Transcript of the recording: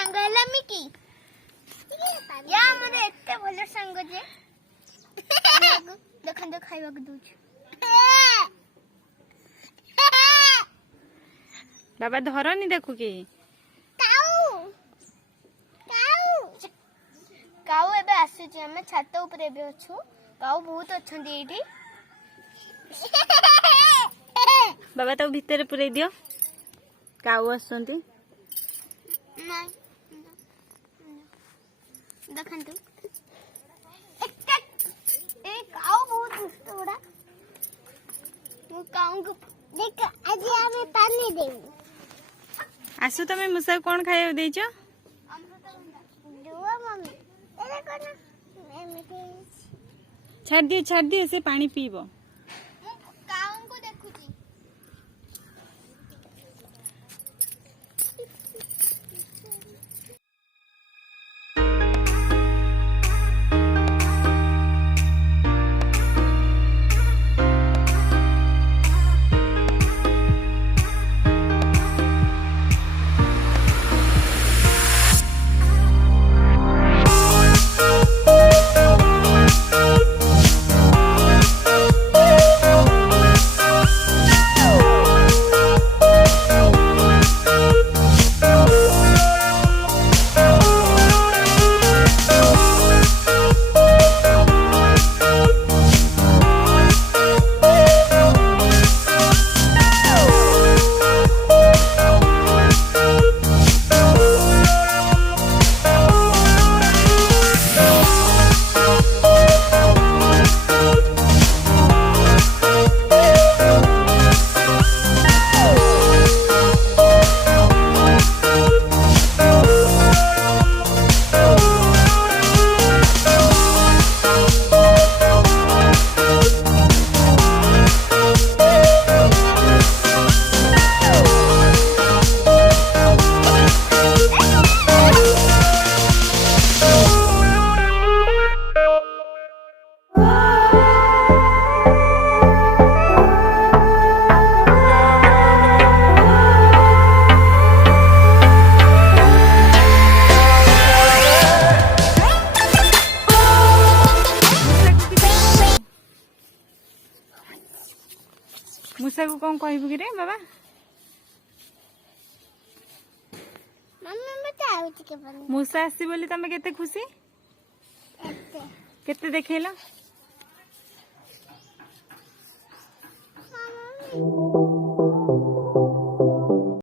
सांग है मिकी या मते एते भल सांग जे देखन दे खाइबा के दूछ बाबा धरनी देखु कि काऊ काऊ काऊ एबे आसी जे हम छात ऊपर एबे अछु काऊ बहुत अछंदी एठी बाबा तो भीतर पुरे दियो काऊ आसंती नहीं देखन तू ए काऊ बहुत दुष्ट बड़ा वो काऊ को देख आज आमे पानी देऊ आसु तमे मुसा कोन खाइयो देइचो दुआ मम्मी ए देखो ना मैं छाड़ दियो से पानी पीबो काऊ को देखुची मुसा को कौन कहबु कि रे बाबा मम्मी मते आउची के बन मुसा आसी बोली तमे केते खुशी एते केते देखेला मम्मी